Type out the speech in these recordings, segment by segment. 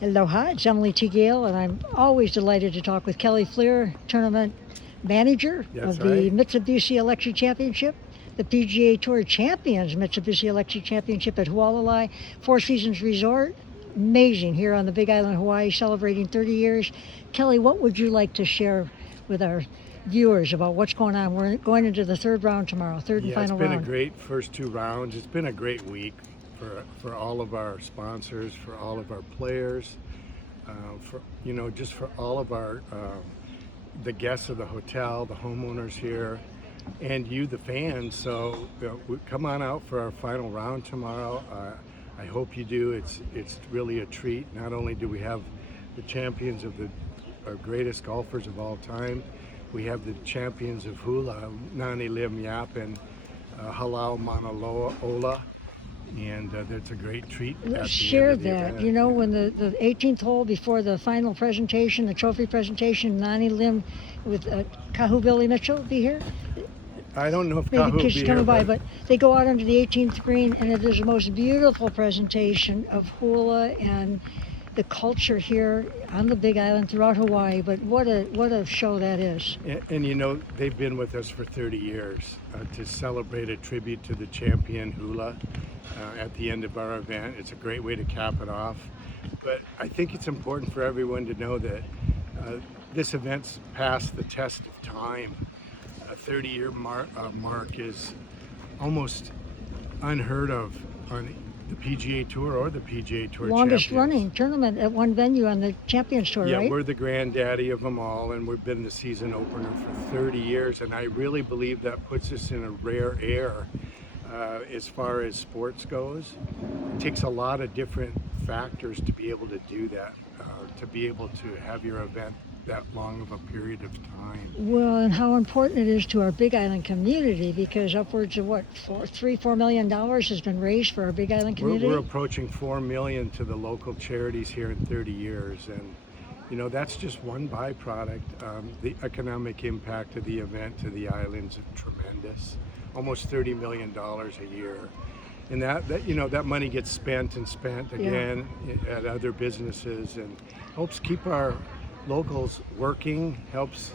Aloha, it's Emily T. Gale, and I'm always delighted to talk with Kelly Fliear, Tournament Manager of the Mitsubishi Electric Championship, the PGA Tour Champions Mitsubishi Electric Championship at Hualalai, Four Seasons Resort. Amazing here on the Big Island, Hawaii, celebrating 30 years. Kelly, what would you like to share with our viewers about what's going on? We're going into the third round tomorrow, third and final round. It's been a great first two rounds. It's been a great week for all of our sponsors, for all of our players, just for all of our the guests of the hotel, the homeowners here, and you, the fans. So come on out for our final round tomorrow. I hope you do. It's really a treat. Not only do we have the champions of our greatest golfers of all time, we have the champions of hula, Nani Lim Yap and Halau Mauna Loa. And that's a great treat. Let's share that. You know, when the 18th hole before the final presentation, the trophy presentation, Nani Lim with Kahu Billy Mitchell be here? I don't know if maybe Kahu will be she's coming here, by, but they go out onto the 18th green, and it is the most beautiful presentation of hula and the culture here on the Big Island throughout Hawaii. But what a show that is. And you know, they've been with us for 30 years to celebrate a tribute to the champion hula at the end of our event. It's a great way to cap it off. But I think it's important for everyone to know that this event's passed the test of time. A 30-year mark is almost unheard of on the PGA Tour or the PGA Tour longest Champions. running tournament at one venue on the Champions Tour, right? Yeah, we're the granddaddy of them all, and we've been the season opener for 30 years, and I really believe that puts us in a rare air as far as sports goes. It takes a lot of different factors to be able to do that, to be able to have your event that long of a period of time. Well, and how important it is to our Big Island community, because upwards of $4 million has been raised for our Big Island community. We're approaching $4 million to the local charities here in 30 years, and you know, that's just one byproduct. The economic impact of the event to the islands is tremendous, almost $30 million a year. And that money gets spent again at other businesses, and helps keep our locals working, helps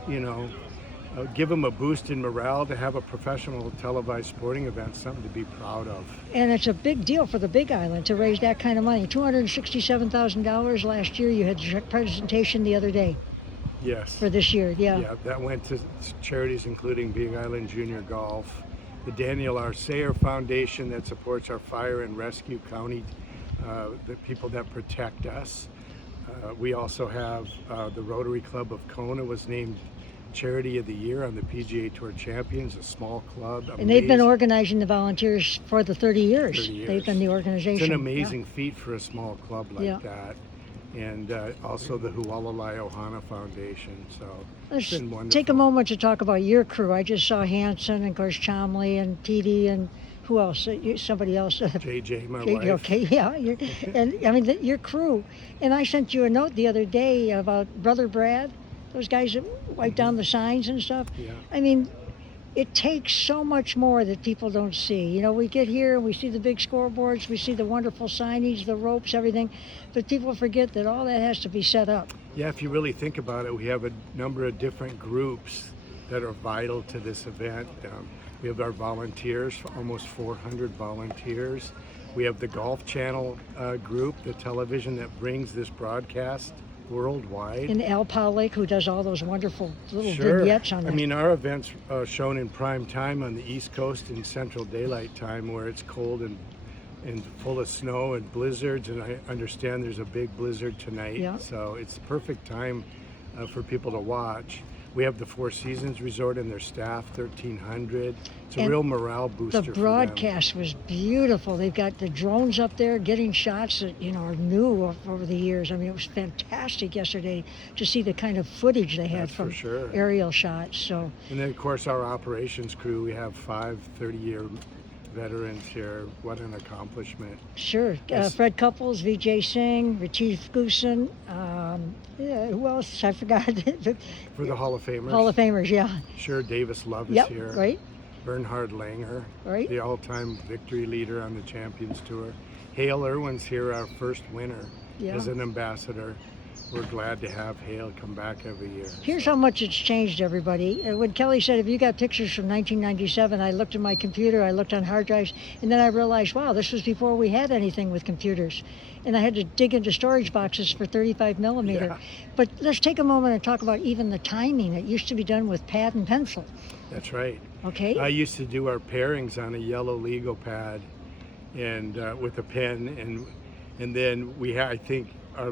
give them a boost in morale to have a professional televised sporting event, something to be proud of. And it's a big deal for the Big Island to raise that kind of money. $267,000 last year. You had your presentation the other day. Yes. For this year, Yeah, that went to charities including Big Island Junior Golf, the Daniel R. Sayer Foundation that supports our fire and rescue county, the people that protect us. We also have the Rotary Club of Kona was named Charity of the Year on the PGA Tour Champions, a small club. And they've been organizing the volunteers for the 30 years. They've been the organization. It's an amazing feat for a small club like that. And also the Hualalai Ohana Foundation. So let's it's been wonderful. Take a moment to talk about your crew. I just saw Hanson and of course Chomley and TD and who else? Somebody else. JJ, my wife. Okay, yeah. And I mean, your crew. And I sent you a note the other day about Brother Brad, those guys that wipe down the signs and stuff. Yeah. I mean, it takes so much more that people don't see. You know, we get here and we see the big scoreboards, we see the wonderful signage, the ropes, everything, but people forget that all that has to be set up. Yeah, if you really think about it, we have a number of different groups that are vital to this event. We have our volunteers, almost 400 volunteers. We have the Golf Channel group, the television that brings this broadcast worldwide. And Al Powlake, who does all those wonderful little vignettes on it. I mean, our event's shown in prime time on the East Coast in Central Daylight Time, where it's cold and full of snow and blizzards, and I understand there's a big blizzard tonight. So it's the perfect time for people to watch. We have the Four Seasons Resort and their staff, 1,300. It's a real morale booster. The broadcast was beautiful. They've got the drones up there getting shots that are new over the years. I mean, it was fantastic yesterday to see the kind of footage they had from aerial shots. So. And then, of course, our operations crew. We have 5 30-year veterans here. What an accomplishment. Sure. Fred Couples, Vijay Singh, Retief Goosen, who else? I forgot. For the Hall of Famers. Hall of Famers, yeah. Sure, Davis Love is here. Right. Bernhard Langer, right. The all-time victory leader on the Champions Tour. Hale Irwin's here, our first winner. Yeah. as an ambassador. We're glad to have Hale come back every year. Here's how much it's changed, everybody. When Kelly said, if you got pictures from 1997, I looked at my computer, I looked on hard drives, and then I realized, wow, this was before we had anything with computers. And I had to dig into storage boxes for 35 millimeter. Yeah. But let's take a moment and talk about even the timing. It used to be done with pad and pencil. That's right. Okay. I used to do our pairings on a yellow Lego pad and with a pen, and then we had, I think, our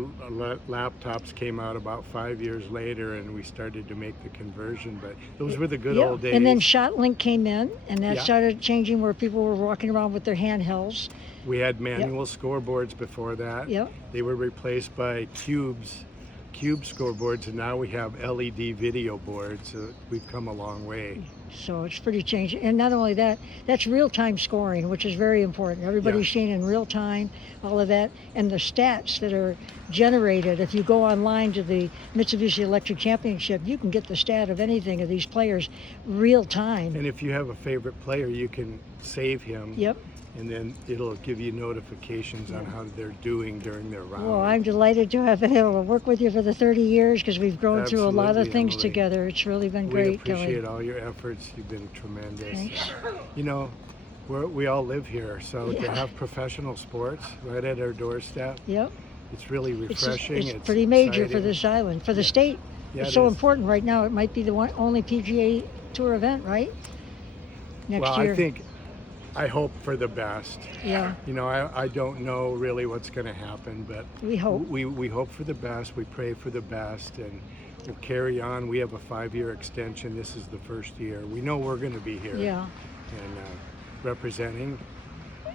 laptops came out about 5 years later, and we started to make the conversion. But those were the good old days. And then ShotLink came in, and that Yeah. started changing where people were walking around with their handhelds. We had manual scoreboards before that. Yep. They were replaced by cube scoreboards, and now we have LED video boards. So we've come a long way. So it's pretty changing. And not only that, that's real-time scoring, which is very important. Everybody's seeing in real time, all of that. And the stats that are generated, if you go online to the Mitsubishi Electric Championship, you can get the stat of anything of these players real time. And if you have a favorite player, you can save him. Yep. And then it'll give you notifications on how they're doing during their round. Well, I'm delighted to have been able to work with you for the 30 years because we've grown through a lot of Absolutely, things Emily. together. It's really been We great, appreciate Kelly. all your efforts. You've been tremendous. Thanks. You know, we all live here, so to Yeah. have professional sports right at our doorstep, Yep. it's really It's, refreshing. it's pretty major for exciting. this island, for the state. Yeah, It's it so is. important right now. It might be the only PGA Tour event, right? Next Well, year. I hope for the best. Yeah, You know, I don't know really what's going to happen, but we hope. we hope for the best. We pray for the best, and we'll carry on. We have a 5-year extension. This is the first year. We know we're going to be here. Yeah. And representing,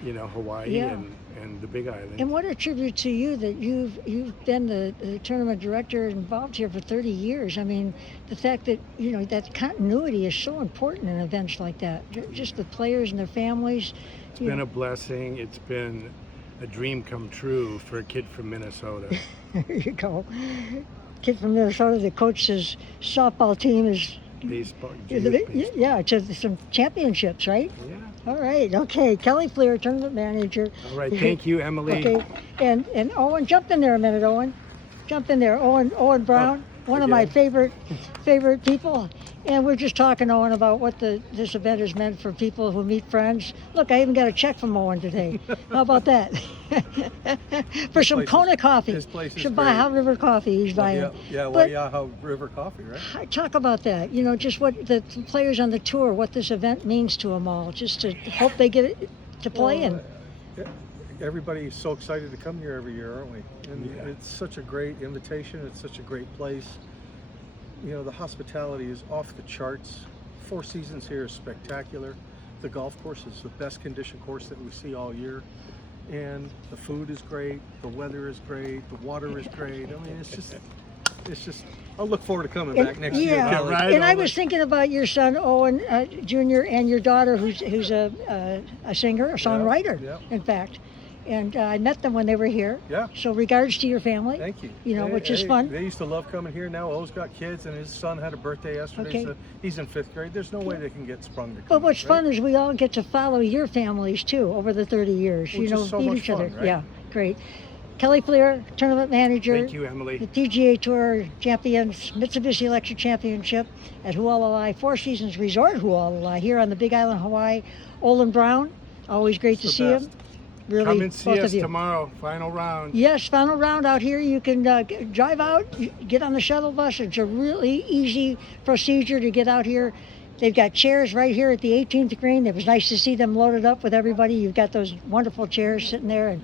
you know, Hawaii Yeah. and the Big Island. And what a tribute to you that you've been the tournament director involved here for 30 years. I mean, the fact that, you know, that continuity is so important in events like that. Just the players and their families. It's been a blessing. It's been a dream come true for a kid from Minnesota. There you go. Kid from Minnesota that coached his softball team is Baseball, yeah, to some championships, right? Yeah. All right, okay. Kelly Fliear, tournament manager. All right. Thank you, Emily. Okay, and Owen, jump in there a minute, Owen. Jump in there, Owen Brown, one of my favorite people. And we're just talking, Owen, about what this event has meant for people who meet friends. Look, I even got a check from Owen today. How about that? For some Kona coffee. His place is Should buy great. Hot River coffee he's buying. Wayaha River Coffee, right? Talk about that. You know, just what the players on the tour, what this event means to them all. Just to hope they get it to play in. Everybody's so excited to come here every year, aren't we? And Yeah. it's such a great invitation. It's such a great place. You know, the hospitality is off the charts. Four Seasons here is spectacular. The golf course is the best condition course that we see all year. And the food is great. The weather is great. The water is great. I mean, it's just, I'll look forward to coming back next year. Yeah, Kelly. right. and I was thinking about your son Owen Jr. and your daughter, who's a singer, a songwriter, yeah. in fact. And I met them when they were here. Yeah. So regards to your family. Thank you. You know, which is fun. They used to love coming here. Now O's got kids, and his son had a birthday yesterday. Okay. So he's in 5th grade. There's no way they can get sprung to come. But what's right? fun is we all get to follow your families too over the 30 years. Which you know, is so meet much each other. fun, right? Yeah, great. Kelly Fliear, tournament manager. Thank you, Emily. The PGA Tour champions, Mitsubishi Electric Championship at Hualalai, Four Seasons Resort Hualalai, here on the Big Island, Hawaii. Olin Brown, always great to It's see the him. best. Really, Come and see both us of you. tomorrow. Final round. Yes, final round out here. You can drive out, get on the shuttle bus. It's a really easy procedure to get out here. They've got chairs right here at the 18th green. It was nice to see them loaded up with everybody. You've got those wonderful chairs sitting there. And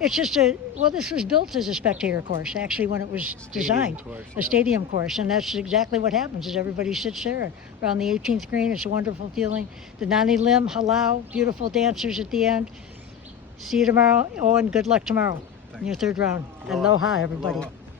it's just this was built as a spectator course, actually, when it was designed. Course, A stadium course. And that's exactly what happens is everybody sits there around the 18th green. It's a wonderful feeling. The Nani Lim, Halau, beautiful dancers at the end. See you tomorrow. Owen, good luck tomorrow in your 3rd round. Aloha, everybody. Aloha.